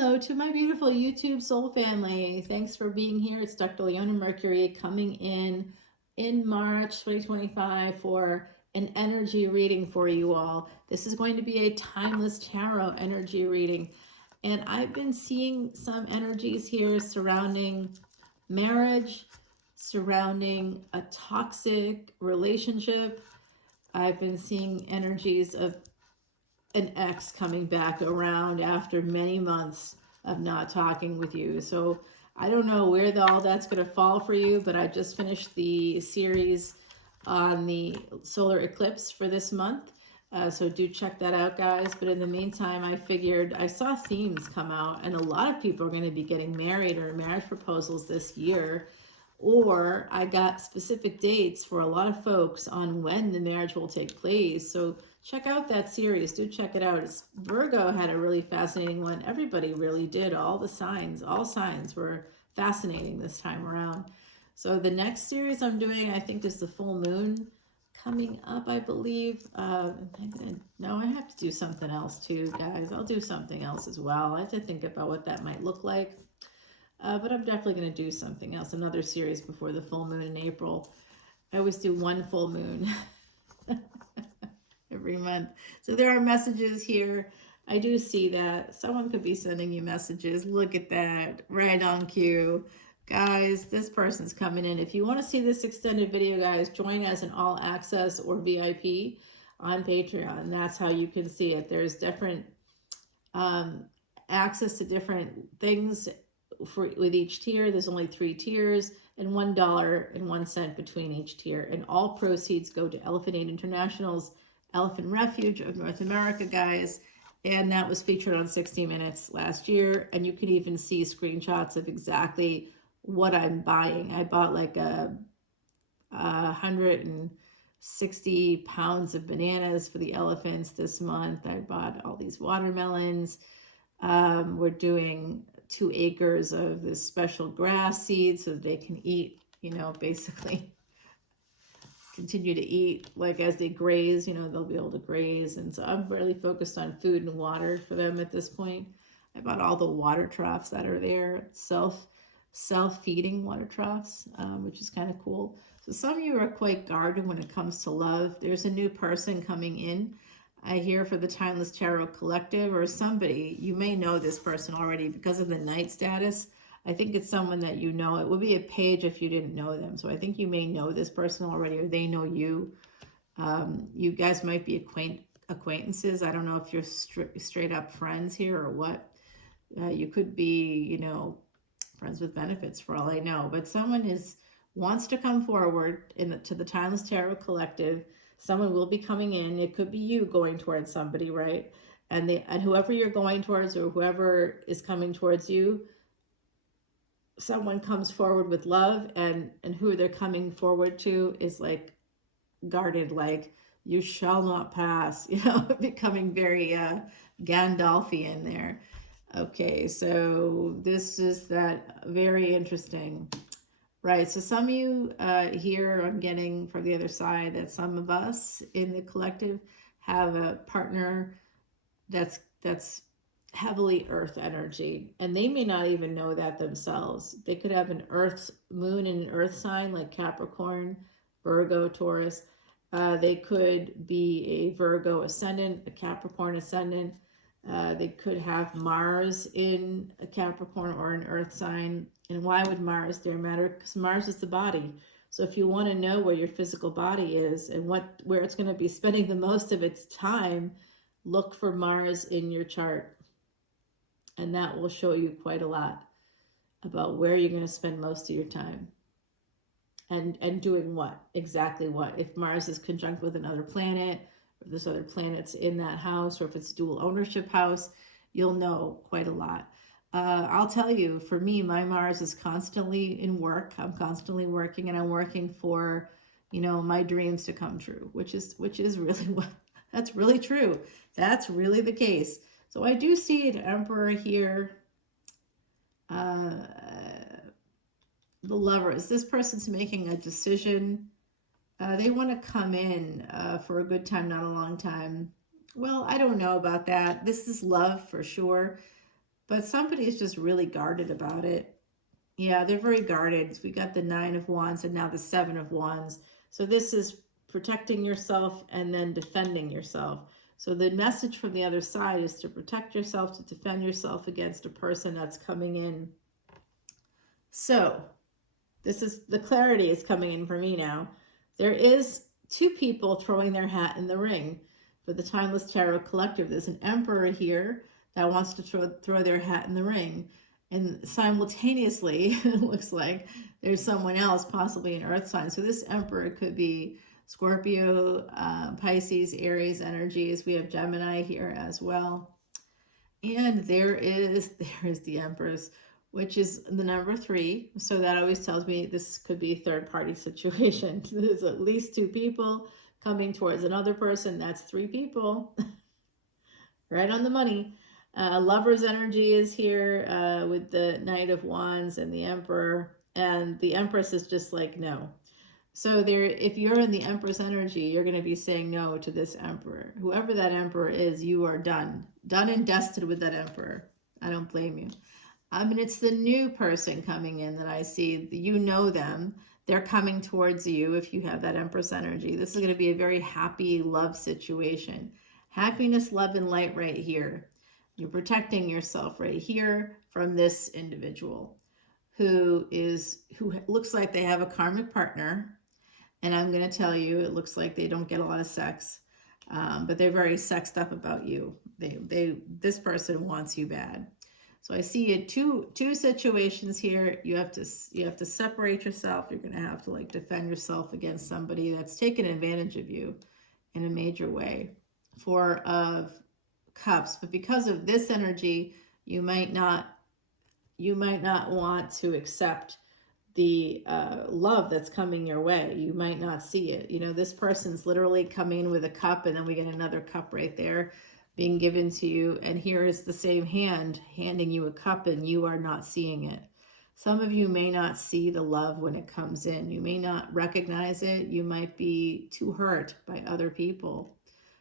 Hello to my beautiful YouTube soul family. Thanks for being here. It's Dr. Leona Mercury coming in March 2025 for an energy reading for you all. This is going to be a timeless tarot energy reading. And I've been seeing some energies here surrounding marriage, surrounding a toxic relationship. I've been seeing energies of an ex coming back around after many months of not talking with you. So I don't know where all that's going to fall for you, but I just finished the series on the solar eclipse for this month. So do check that out, guys. But in the meantime, I saw themes come out, and a lot of people are going to be getting married or marriage proposals this year. Or I got specific dates for a lot of folks on when the marriage will take place. So check out that series. Do check it out. Virgo had a really fascinating one. Everybody really did. All signs were fascinating this time around. So the next series I'm doing, I think, is the full moon coming up, I believe. No, I have to do something else too, guys. I'll do something else as well. I have to think about what that might look like. But I'm definitely going to do something else, another series before the full moon in April. I always do one full moon every month. So there are messages here. I do see that. Someone could be sending you messages. Look at that. Right on cue. Guys, this person's coming in. If you want to see this extended video, guys, join as an all access or VIP on Patreon. That's how you can see it. There's different access to different things with each tier. There's only 3 tiers and $1.01 between each tier, and all proceeds go to Elephant Aid International's Elephant Refuge of North America, guys. And that was featured on 60 Minutes last year, and you can even see screenshots of exactly what I'm buying. I bought like 160 pounds of bananas for the elephants this month. I bought all these watermelons. We're doing 2 acres of this special grass seed so that they can eat, basically continue to eat, like as they graze, they'll be able to graze. And so I'm really focused on food and water for them at this point. I bought all the water troughs that are there, self-feeding water troughs, which is kind of cool. So some of you are quite guarded when it comes to love. There's a new person coming in, I hear, for the Timeless Tarot Collective, or somebody. You may know this person already because of the Knight status. I think it's someone that you know. It would be a page if you didn't know them. So I think you may know this person already, or they know you. You guys might be acquaintances. I don't know if you're straight up friends here or what. You could be, friends with benefits for all I know. But someone wants to come forward to the Timeless Tarot Collective. Someone will be coming in. It could be you going towards somebody, right? And whoever you're going towards, or whoever is coming towards you, someone comes forward with love, and who they're coming forward to is like guarded, like you shall not pass, becoming very Gandalfian there. Okay, so this is that very interesting. Right, so some of you here, I'm getting from the other side that some of us in the collective have a partner that's heavily earth energy, and they may not even know that themselves. They could have an earth moon in an earth sign like Capricorn, Virgo, Taurus. They could be a Virgo ascendant, a Capricorn ascendant. They could have Mars in a Capricorn or an earth sign. And why would Mars there matter? Because Mars is the body. So if you want to know where your physical body is and where it's going to be spending the most of its time, look for Mars in your chart. And that will show you quite a lot about where you're going to spend most of your time. And doing what? Exactly what? If Mars is conjunct with another planet, if there's other planets in that house, or if it's dual ownership house, you'll know quite a lot. I'll tell you, for me, my Mars is constantly in work. I'm constantly working, and I'm working for, my dreams to come true, which is really that's really true. That's really the case. So I do see an Emperor here. The Lovers. This person's making a decision. They want to come in for a good time, not a long time. Well, I don't know about that. This is love for sure. but somebody is just really guarded about it. Yeah, they're very guarded. We got the 9 of Wands and now the 7 of Wands. So this is protecting yourself and then defending yourself. So the message from the other side is to protect yourself, to defend yourself against a person that's coming in. So this is the clarity is coming in for me now. There is 2 people throwing their hat in the ring. For the Timeless Tarot Collective, there's an Emperor here that wants to throw their hat in the ring. And simultaneously, it looks like there's someone else, possibly an earth sign. So this Emperor could be Scorpio, Pisces, Aries energies. We have Gemini here as well. And there is the Empress, which is the number 3. So that always tells me this could be a third-party situation. There's at least 2 people coming towards another person. That's 3 people. Right on the money. Lover's energy is here with the Knight of Wands and the Emperor. And the Empress is just like, no. So there, if you're in the Empress energy, you're going to be saying no to this Emperor. Whoever that Emperor is, you are done. Done and dusted with that Emperor. I don't blame you. I mean, it's the new person coming in that I see. You know them. They're coming towards you if you have that Empress energy. This is going to be a very happy love situation. Happiness, love, and light right here. You're protecting yourself right here from this individual who looks like they have a karmic partner. And I'm going to tell you, it looks like they don't get a lot of sex, but they're very sexed up about you. This person wants you bad. So I see two situations here. You have to separate yourself. You're going to have to like defend yourself against somebody that's taken advantage of you in a major way. 4 of Cups, but because of this energy, you might not want to accept the love that's coming your way. You might not see it. You know, this person's literally coming with a cup, and then we get another cup right there being given to you. And here is the same hand handing you a cup, and you are not seeing it. Some of you may not see the love when it comes in. You may not recognize it. You might be too hurt by other people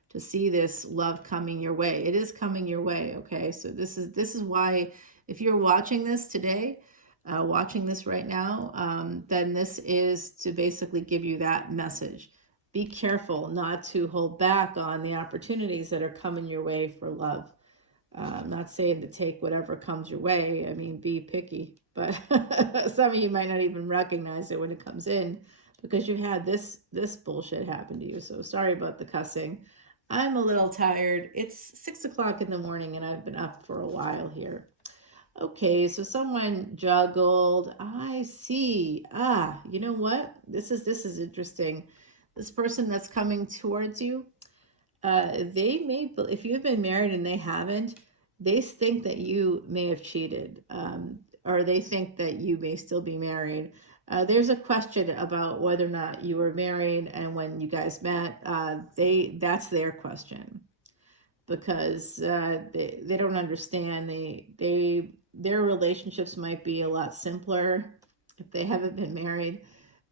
to see this love coming your way. It is coming your way, okay? So this is why, if you're watching this today, watching this right now, then this is to basically give you that message. Be careful not to hold back on the opportunities that are coming your way for love. I'm not saying to take whatever comes your way. I mean, be picky. But some of you might not even recognize it when it comes in because you had this bullshit happen to you. So sorry about the cussing. I'm a little tired. It's 6 o'clock in the morning and I've been up for a while here. Okay, so someone juggled. I see. You know what? This is interesting. This person that's coming towards you, they may, if you've been married and they haven't, they think that you may have cheated, or they think that you may still be married. There's a question about whether or not you were married and when you guys met. That's their question because they don't understand. Their relationships might be a lot simpler if they haven't been married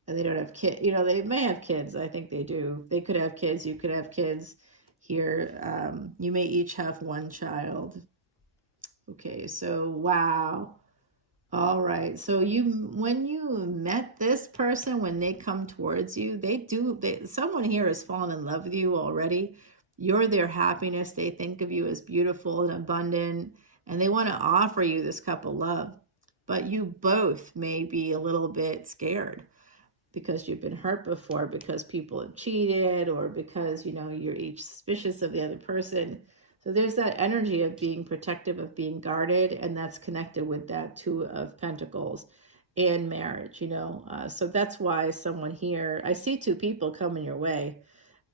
and they don't have kids. You know, they may have kids. I think they do. They could have kids. You could have kids here. You may each have 1 child. Okay, so wow. All right. So when you met this person, when they come towards you, someone here has fallen in love with you already. You're their happiness. They think of you as beautiful and abundant, and they want to offer you this cup of love. But you both may be a little bit scared because you've been hurt before, because people have cheated, or because, you know, you're each suspicious of the other person. So there's that energy of being protective, of being guarded, and that's connected with that 2 of Pentacles and marriage, you know. So that's why someone here, I see 2 people coming your way,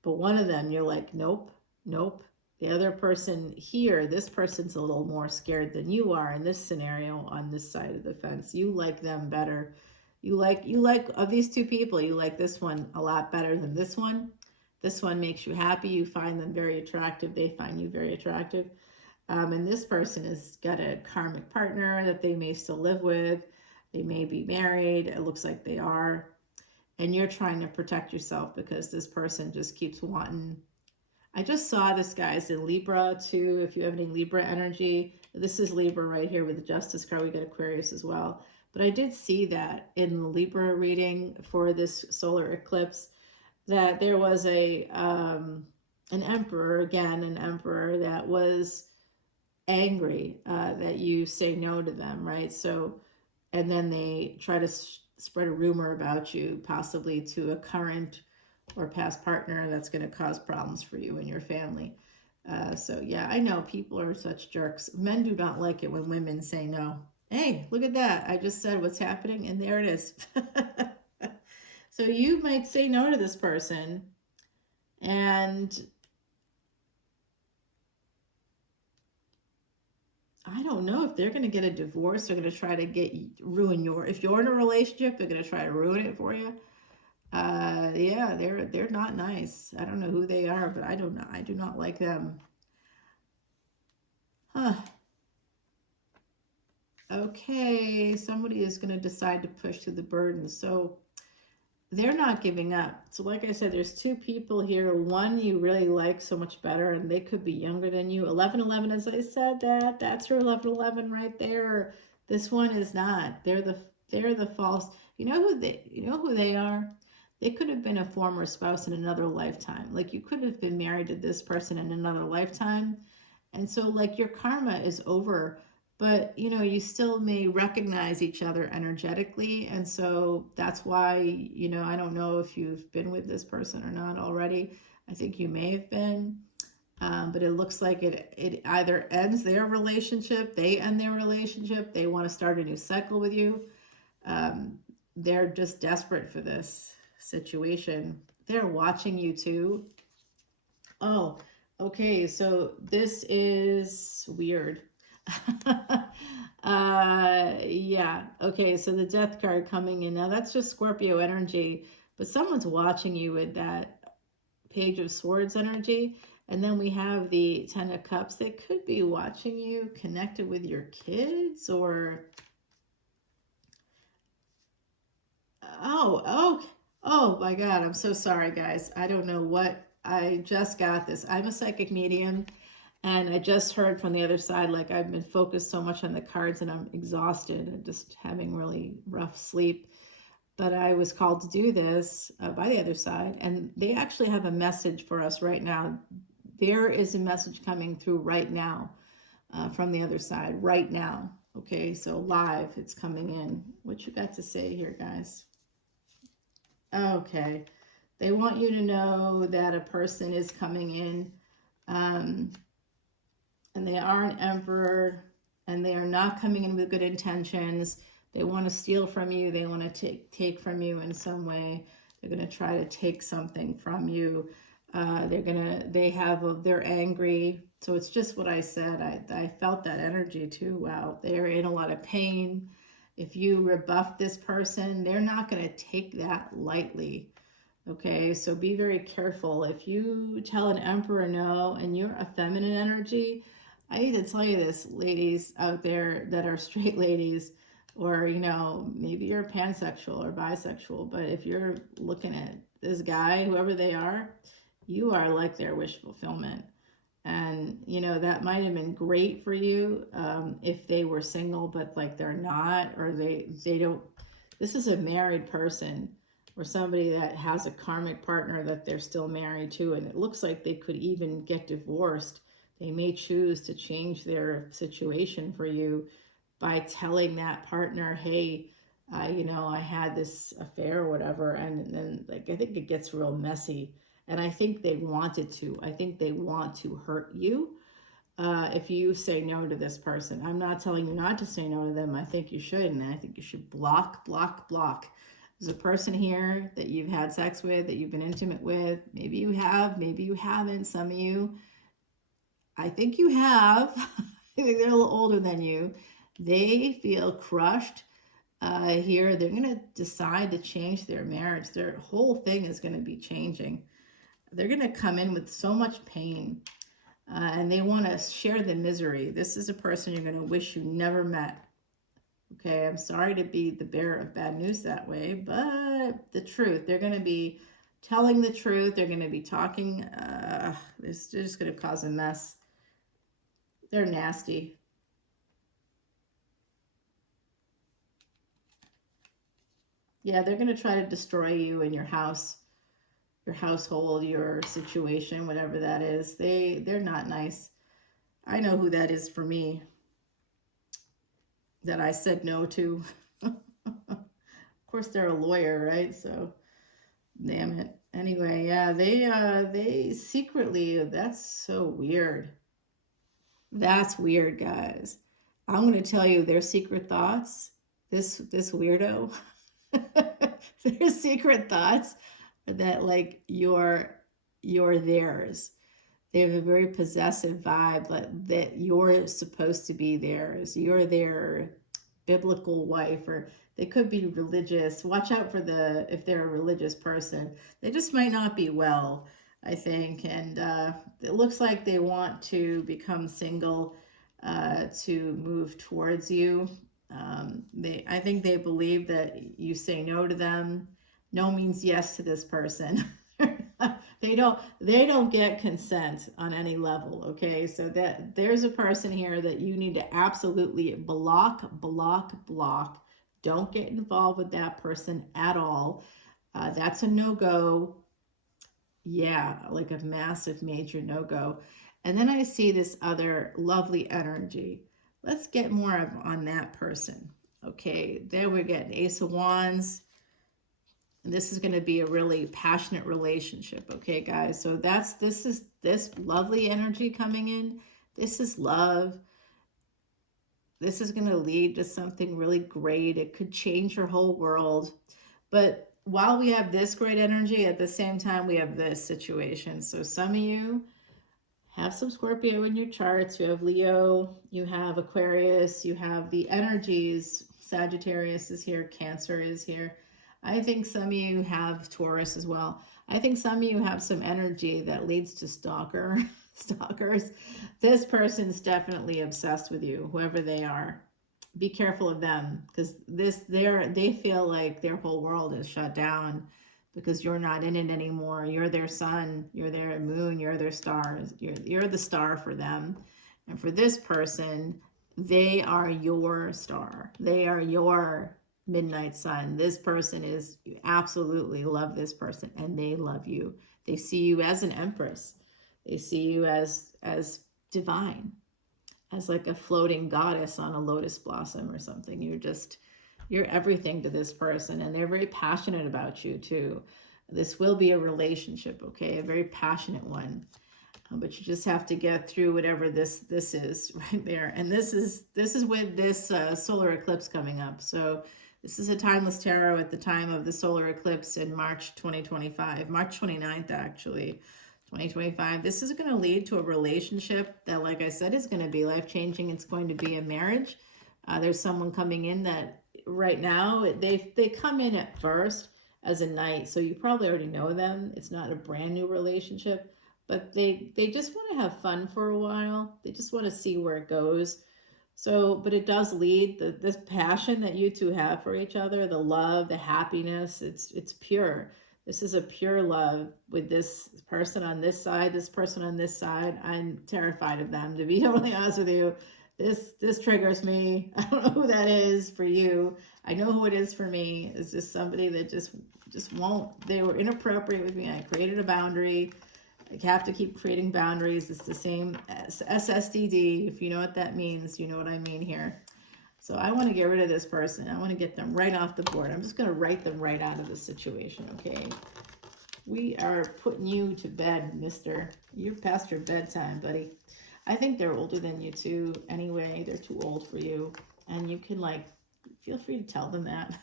but one of them you're like, nope, nope. The other person here, this person's a little more scared than you are in this scenario on this side of the fence. You like them better. You like of these 2 people, you like this one a lot better than this one. This one makes you happy. You find them very attractive. They find you very attractive. And this person has got a karmic partner that they may still live with. They may be married. It looks like they are. And you're trying to protect yourself because this person just keeps wanting. I just saw this guy's in Libra too. If you have any Libra energy, This is Libra right here with the Justice card. We got Aquarius as well. But I did see that in the Libra reading for this solar eclipse, that there was an emperor, again, an emperor that was angry that you say no to them, right? So, and then they try to spread a rumor about you, possibly to a current or past partner that's going to cause problems for you and your family. So yeah, I know people are such jerks. Men do not like it when women say no. Hey, look at that. I just said what's happening and there it is. So you might say no to this person, and I don't know if they're going to get a divorce. They're going to try to ruin if you're in a relationship, they're going to try to ruin it for you. Yeah, they're not nice. I don't know who they are, but I don't know. I do not like them. Huh. Okay, somebody is going to decide to push through the burden. So they're not giving up. So like I said, there's two people here. One you really like so much better, and they could be younger than you. 1111, as I said, that's your 1111 right there. This one is not. They're the false. You know who they are? They could have been a former spouse in another lifetime. Like, you could have been married to this person in another lifetime. And so like your karma is over, but you still may recognize each other energetically. And so that's why, I don't know if you've been with this person or not already. I think you may have been. But it looks like it either ends their relationship, they end their relationship, they want to start a new cycle with you. They're just desperate for this situation. They're watching you too. Oh, okay, so this is weird. Yeah, okay, so the death card coming in. Now that's just Scorpio energy, but someone's watching you with that Page of Swords energy. And then we have the Ten of Cups. They could be watching you connected with your kids, or oh my God, I'm so sorry, guys. I don't know what, I just got this. I'm a psychic medium, and I just heard from the other side, like I've been focused so much on the cards and I'm exhausted and just having really rough sleep. But I was called to do this by the other side, and they actually have a message for us right now. There is a message coming through right now from the other side, right now. Okay, so live, it's coming in. What you got to say here, guys? Okay, they want you to know that a person is coming in, and they are an emperor, and they are not coming in with good intentions. They want to steal from you. They want to take from you in some way. They're going to try to take something from you. They're angry. So it's just what I said. I felt that energy too. Wow, they're in a lot of pain. If you rebuff this person, they're not going to take that lightly. Okay, so be very careful. If you tell an emperor no and you're a feminine energy, I need to tell you this, ladies out there that are straight ladies, or maybe you're pansexual or bisexual, but if you're looking at this guy, whoever they are, you are like their wish fulfillment. And that might have been great for you if they were single, but like they're not, or they don't. This is a married person, or somebody that has a karmic partner that they're still married to, and it looks like they could even get divorced. They may choose to change their situation for you by telling that partner, hey, I had this affair or whatever. And then, like, I think it gets real messy. And I think they wanted to. I think they want to hurt you if you say no to this person. I'm not telling you not to say no to them. I think you should. And I think you should block. There's a person here that you've had sex with, that you've been intimate with. Maybe you have, maybe you haven't. Some of you, I think you have. I think they're a little older than you. They feel crushed here. They're going to decide to change their marriage. Their whole thing is going to be changing. They're going to come in with so much pain, and they want to share the misery. This is a person you're going to wish you never met. Okay, I'm sorry to be the bearer of bad news that way, but the truth, they're going to be telling the truth. They're going to be they're just going to cause a mess. They're nasty. Yeah, they're going to try to destroy you and your house, your household, your situation, whatever that is. They're not nice. I know who that is for me, that I said no to. Of course, they're a lawyer, right? So, damn it. Anyway, yeah, they secretly, that's so weird. That's weird, guys. I'm going to tell you their secret thoughts. This weirdo, their secret thoughts are that like you're theirs. They have a very possessive vibe, that you're supposed to be theirs. You're their biblical wife, or they could be religious. Watch out for if they're a religious person. They just might not be well, I think. And it looks like they want to become single, to move towards you. I think they believe that you say no to them. No means yes to this person. They don't get consent on any level. Okay, so that there's a person here that you need to absolutely block. Don't get involved with that person at all. That's a no-go. Yeah, like a massive major no-go. And then I see this other lovely energy. Let's get more on that person. Okay, there we get an Ace of Wands. And this is going to be a really passionate relationship. Okay, guys. So this is this lovely energy coming in. This is love. This is going to lead to something really great. It could change your whole world. But while we have this great energy, at the same time, we have this situation. So some of you have some Scorpio in your charts. You have Leo, you have Aquarius, you have the energies. Sagittarius is here, Cancer is here. I think some of you have Taurus as well. I think some of you have some energy that leads to stalkers. This person's definitely obsessed with you, whoever they are. Be careful of them, because they feel like their whole world is shut down because you're not in it anymore. You're their sun, you're their moon, you're their stars. You're the star for them. And for this person, they are your star. They are your midnight sun. This person is, you absolutely love this person, and they love you. They see you as an empress. They see you as divine, as like a floating goddess on a lotus blossom or something. You're everything to this person, and they're very passionate about you too. This will be a relationship, okay? A very passionate one. But you just have to get through whatever this is right there. And this is with this solar eclipse coming up. So this is a timeless tarot at the time of the solar eclipse in March 2025, March 29th, actually, 2025. This is going to lead to a relationship that, like I said, is going to be life-changing. It's going to be a marriage. There's someone coming in that right now, they come in at first as a knight. So you probably already know them. It's not a brand new relationship, but they just want to have fun for a while. They just want to see where it goes. So, but it does lead, this passion that you two have for each other, the love, the happiness, it's pure. This is a pure love with this person on this side, this person on this side. I'm terrified of them, to be totally honest with you. This triggers me. I don't know who that is for you. I know who it is for me. It's just somebody that just won't. They were inappropriate with me. I created a boundary. I have to keep creating boundaries. It's the same as SSDD. If you know what that means, you know what I mean here. So I want to get rid of this person. I want to get them right off the board. I'm just going to write them right out of the situation, okay? We are putting you to bed, mister. You're past your bedtime, buddy. I think they're older than you too. Anyway, they're too old for you. And you can, like, feel free to tell them that.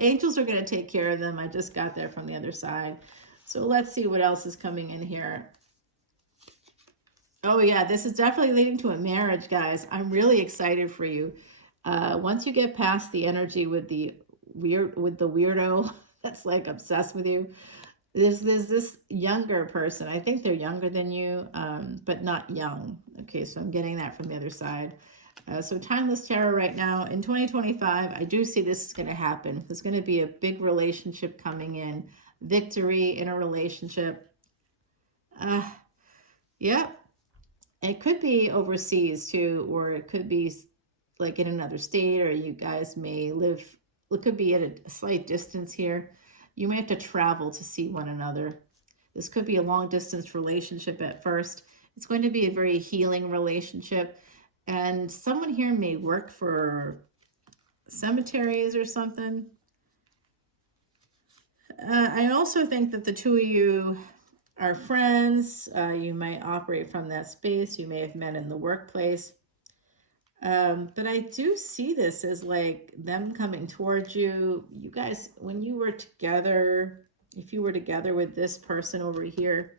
Angels are going to take care of them. I just got there from the other side. So let's see what else is coming in here. Oh yeah, this is definitely leading to a marriage, guys. I'm really excited for you. Once you get past the energy with the weirdo that's like obsessed with you, there's this younger person. I think they're younger than you, but not young. Okay, so I'm getting that from the other side. So timeless tarot right now in 2025, I do see this is going to happen. There's going to be a big relationship coming in. Victory in a relationship. Yeah, it could be overseas too, or it could be like in another state, or you guys may live it could be at a slight distance here. You may have to travel to see one another. This could be a long distance relationship at first. It's going to be a very healing relationship. And someone here may work for cemeteries or something. I also think that the two of you are friends. You might operate from that space. You may have met in the workplace. But I do see this as like them coming towards you. You guys, when you were together, if you were together with this person over here,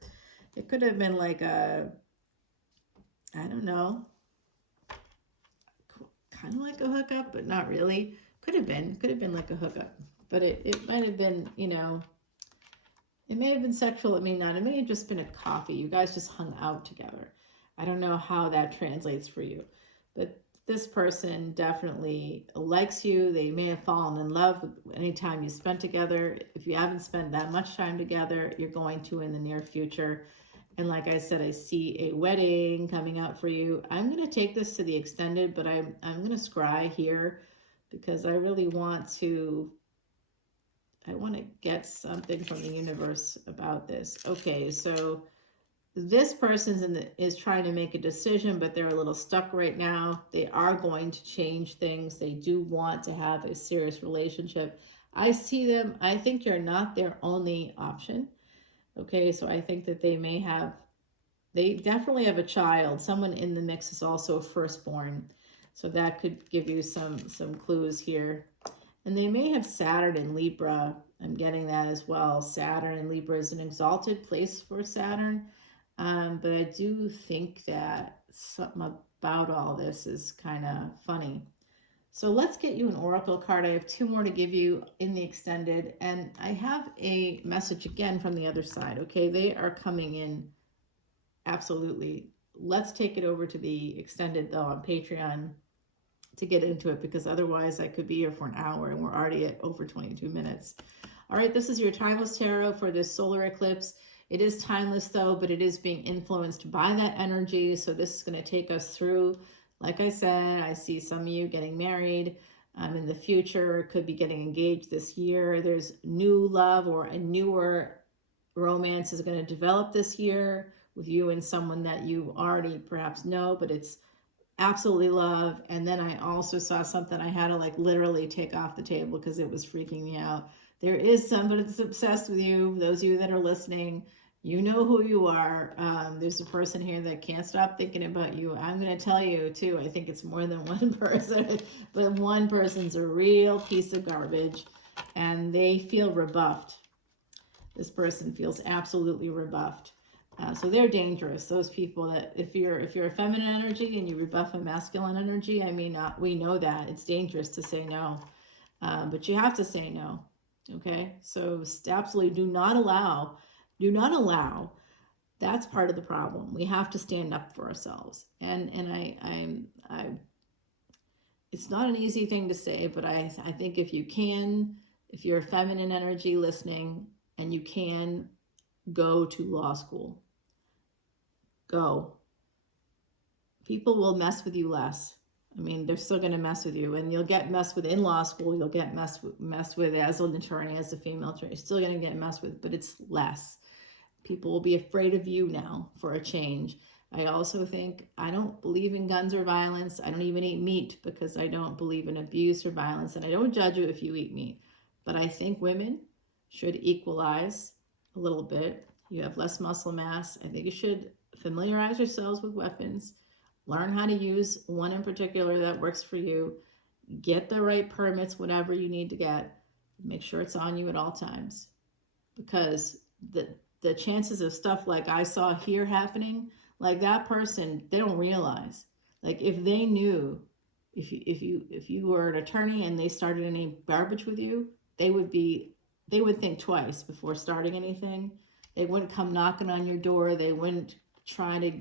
it could have been like a, I don't know, kind of like a hookup, but not really. Could have been like a hookup, but it might have been, you know, it may have been sexual. It may not. It may have just been a coffee. You guys just hung out together. I don't know how that translates for you, but this person definitely likes you. They may have fallen in love with any time you spent together. If you haven't spent that much time together, you're going to in the near future. And like I said, I see a wedding coming up for you. I'm going to take this to the extended, but I'm going to scry here because I really want to get something from the universe about this. Okay, so this person is trying to make a decision, but they're a little stuck right now. They are going to change things. They do want to have a serious relationship. I see them. I think you're not their only option. Okay, so I think that they definitely have a child. Someone in the mix is also a firstborn. So that could give you some clues here. And they may have Saturn in Libra. I'm getting that as well. Saturn in Libra is an exalted place for Saturn. But I do think that something about all this is kind of funny. So let's get you an oracle card. I have two more to give you in the extended. And I have a message again from the other side. Okay, they are coming in. Absolutely. Let's take it over to the extended, though, on Patreon to get into it, because otherwise I could be here for an hour and we're already at over 22 minutes. All right, this is your Timeless Tarot for this solar eclipse. It is timeless, though, but it is being influenced by that energy. So this is going to take us through. Like I said, I see some of you getting married in the future, could be getting engaged this year. There's new love or a newer romance is going to develop this year with you and someone that you already perhaps know, but it's absolutely love. And then I also saw something I had to like literally take off the table because it was freaking me out. There is somebody that's obsessed with you. Those of you that are listening, you know who you are. There's a person here that can't stop thinking about you. I'm going to tell you too, I think it's more than one person, but one person's a real piece of garbage and they feel rebuffed. This person feels absolutely rebuffed. So they're dangerous. Those people that if you're a feminine energy and you rebuff a masculine energy, I mean, we know that it's dangerous to say no, but you have to say no. Okay, so absolutely do not allow. That's part of the problem. We have to stand up for ourselves, and it's not an easy thing to say, but I think if you're a feminine energy listening, and you can go to law school. Go. People will mess with you less. I mean, they're still going to mess with you, and you'll get messed with in law school. You'll get messed with as an attorney, as a female attorney. You're still going to get messed with, but it's less. People will be afraid of you now for a change. I also think I don't believe in guns or violence. I don't even eat meat because I don't believe in abuse or violence, and I don't judge you if you eat meat. But I think women should equalize a little bit. You have less muscle mass. I think you should familiarize yourselves with weapons. Learn how to use one in particular that works for you. Get the right permits, whatever you need to get. Make sure it's on you at all times. Because the chances of stuff like I saw here happening, like that person, they don't realize. Like if they knew, if you were an attorney and they started any garbage with you, they would think twice before starting anything. They wouldn't come knocking on your door. They wouldn't try to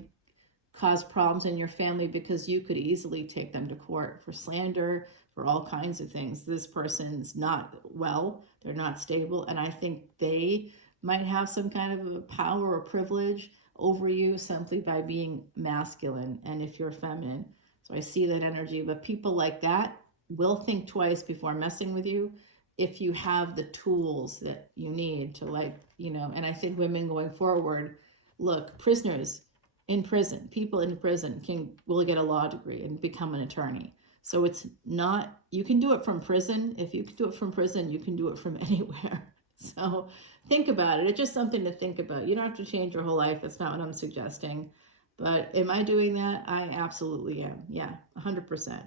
cause problems in your family because you could easily take them to court for slander, for all kinds of things. This person's not well, they're not stable, and I think they might have some kind of a power or privilege over you simply by being masculine, and if you're feminine. So I see that energy, but people like that, will think twice before messing with you if you have the tools that you need to, like, and I think women going forward, look, prisoners in prison, people in prison will get a law degree and become an attorney. So it's not, you can do it from prison. If you can do it from prison, you can do it from anywhere. So think about it. It's just something to think about. You don't have to change your whole life. That's not what I'm suggesting. But am I doing that? I absolutely am. Yeah, 100%.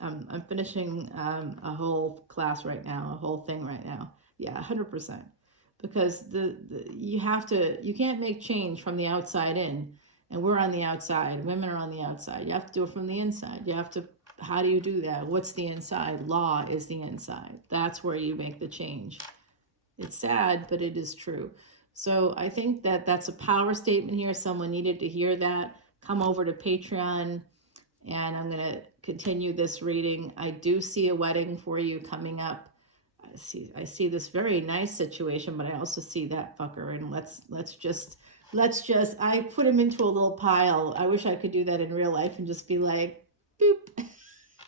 I'm finishing a whole class right now, a whole thing right now. Yeah, 100%. Because you can't make change from the outside in. And we're on the outside. Women are on the outside. You have to do it from the inside. How do you do that? What's the inside? Law is the inside. That's where you make the change. It's sad, but it is true. So I think that that's a power statement here. Someone needed to hear that. Come over to Patreon, and I'm going to continue this reading. I do see a wedding for you coming up. I see this very nice situation, but I also see that fucker. And let's just I put him into a little pile. I wish I could do that in real life and just be like, boop,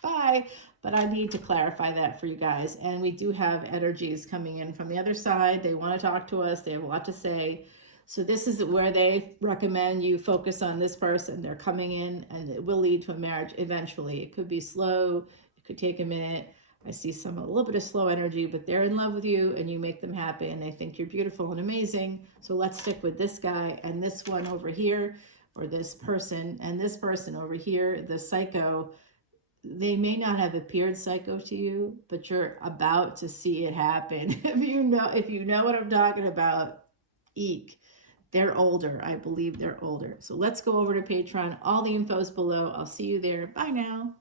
bye. But I need to clarify that for you guys. And we do have energies coming in from the other side. They want to talk to us. They have a lot to say. So this is where they recommend you focus on this person. They're coming in, and it will lead to a marriage eventually. It could be slow. It could take a minute. I see a little bit of slow energy, but they're in love with you, and you make them happy, and they think you're beautiful and amazing. So let's stick with this guy and this one over here, or this person and this person over here, the psycho. They may not have appeared psycho to you, but you're about to see it happen. If you know what I'm talking about, eek. They're older. I believe they're older. So let's go over to Patreon. All the info's below. I'll see you there. Bye now.